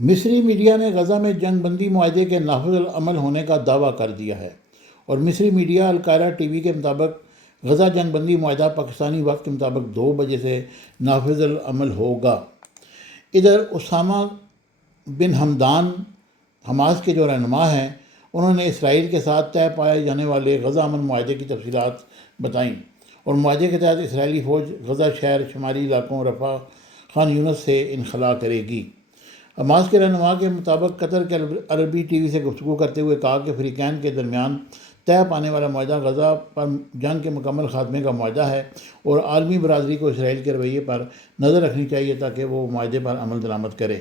مصری میڈیا نے غزہ میں جنگ بندی معاہدے کے نافذ العمل ہونے کا دعویٰ کر دیا ہے، اور مصری میڈیا القاہرہ ٹی وی کے مطابق غزہ جنگ بندی معاہدہ پاکستانی وقت کے مطابق 2 بجے سے نافذ العمل ہوگا۔ ادھر اسامہ بن حمدان حماس کے جو رہنما ہیں، انہوں نے اسرائیل کے ساتھ طے پائے جانے والے غزہ امن معاہدے کی تفصیلات بتائیں، اور معاہدے کے تحت اسرائیلی فوج غزہ شہر شمالی علاقوں رفح خان یونس سے انخلا کرے گی۔ حماس کے رہنما کے مطابق قطر کے عربی ٹی وی سے گفتگو کرتے ہوئے کہا کہ فریقین کے درمیان طے پانے والا معاہدہ غزہ پر جنگ کے مکمل خاتمے کا معاہدہ ہے، اور عالمی برادری کو اسرائیل کے رویے پر نظر رکھنی چاہیے تاکہ وہ معاہدے پر عمل درآمد کرے۔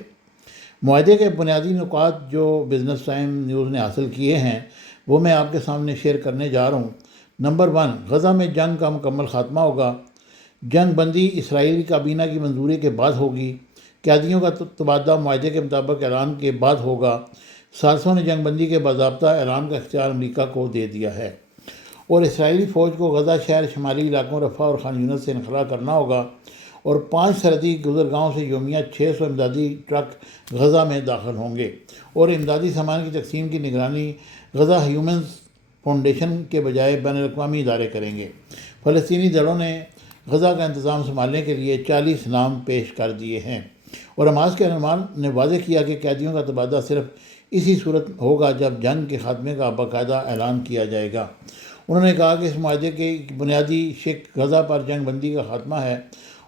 معاہدے کے بنیادی نکات جو بزنس ٹائم نیوز نے حاصل کیے ہیں وہ میں آپ کے سامنے شیئر کرنے جا رہا ہوں۔ نمبر 1، غزہ میں جنگ کا مکمل خاتمہ ہوگا۔ جنگ بندی اسرائیلی کابینہ کی منظوری کے بعد ہوگی۔ قیدیوں کا تبادلہ معاہدے کے مطابق اعلان کے بعد ہوگا۔ ثالثوں نے جنگ بندی کے باضابطہ اعلان کا اختیار امریکہ کو دے دیا ہے، اور اسرائیلی فوج کو غزہ شہر شمالی علاقوں رفح اور خان یونس سے انخلا کرنا ہوگا، اور 5 سرحدی گزرگاہوں سے یومیہ 600 امدادی ٹرک غزہ میں داخل ہوں گے، اور امدادی سامان کی تقسیم کی نگرانی غزہ ہیومنز فاؤنڈیشن کے بجائے بین الاقوامی ادارے کریں گے۔ فلسطینی دلوں نے غزہ کا انتظام سنبھالنے کے لیے 40 نام پیش کر دیے ہیں، اور حماس کے رہنما نے واضح کیا کہ قیدیوں کا تبادلہ صرف اسی صورت ہوگا جب جنگ کے خاتمے کا باقاعدہ اعلان کیا جائے گا۔ انہوں نے کہا کہ اس معاہدے کی بنیادی شق غزہ پر جنگ بندی کا خاتمہ ہے،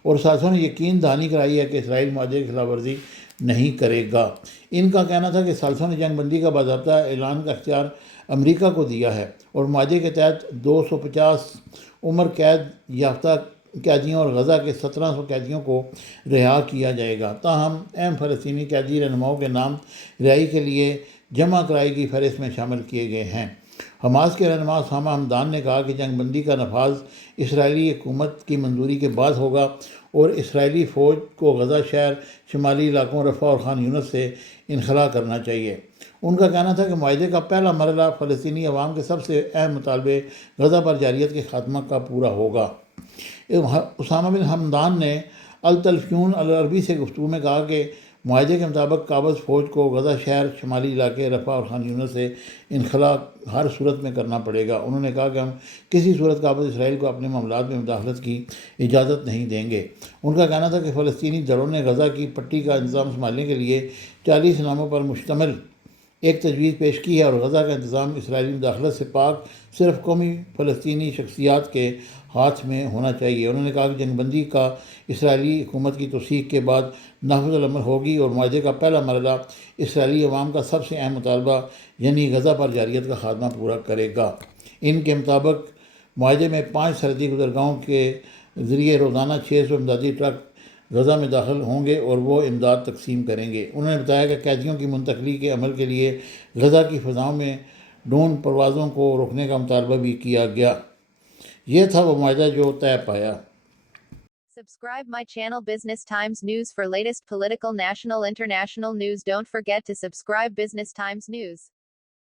اور ساتھیوں نے یقین دہانی کرائی ہے کہ اسرائیل معاہدے کی خلاف ورزی نہیں کرے گا۔ ان کا کہنا تھا کہ ثالثوں نے جنگ بندی کا باضابطہ اعلان کا اختیار امریکہ کو دیا ہے، اور معاہدے کے تحت 250 عمر قید یافتہ قیدیوں اور غزہ کے 1700 قیدیوں کو رہا کیا جائے گا۔ تاہم اہم فلسطینی قیدی رہنماؤں کے نام رہائی کے لیے جمع کرائی گئی فہرست میں شامل کیے گئے ہیں۔ حماس کے رہنما اسامہ حمدان نے کہا کہ جنگ بندی کا نفاذ اسرائیلی حکومت کی منظوری کے بعد ہوگا، اور اسرائیلی فوج کو غزہ شہر شمالی علاقوں رفح اور خان یونس سے انخلا کرنا چاہیے۔ ان کا کہنا تھا کہ معاہدے کا پہلا مرحلہ فلسطینی عوام کے سب سے اہم مطالبے غزہ پر جارحیت کے خاتمہ کا پورا ہوگا۔ اسامہ بن حمدان نے التلفزیون العربی سے گفتگو میں کہا کہ معاہدے کے مطابق قابض فوج کو غزہ شہر شمالی علاقے رفح اور خان یونس سے انخلا ہر صورت میں کرنا پڑے گا۔ انہوں نے کہا کہ ہم کسی صورت قابض اسرائیل کو اپنے معاملات میں مداخلت کی اجازت نہیں دیں گے۔ ان کا کہنا تھا کہ فلسطینی دلوں نے غزہ کی پٹی کا انتظام سنبھالنے کے لیے 40 ناموں پر مشتمل ایک تجویز پیش کی ہے، اور غزہ کا انتظام اسرائیلی مداخلت سے پاک صرف قومی فلسطینی شخصیات کے ہاتھ میں ہونا چاہیے۔ انہوں نے کہا کہ جنگ بندی کا اسرائیلی حکومت کی توثیق کے بعد نافذ العمل ہوگی، اور معاہدے کا پہلا مرحلہ اسرائیلی عوام کا سب سے اہم مطالبہ یعنی غزہ پر جارحیت کا خاتمہ پورا کرے گا۔ ان کے مطابق معاہدے میں 5 سرحدی گزرگاہوں کے ذریعے روزانہ 600 امدادی ٹرک غزہ میں داخل ہوں گے، اور وہ امداد تقسیم کریں گے۔ انہوں نے بتایا کہ قیدیوں کی منتقلی کے عمل کے لیے غزہ کی فضاؤں میں ڈرون پروازوں کو روکنے کا مطالبہ بھی کیا گیا۔ یہ تھا وہ معاہدہ جو طے پایا۔ Subscribe my channel Business Times News for latest political, national, international news. Don't forget to subscribe Business Times News.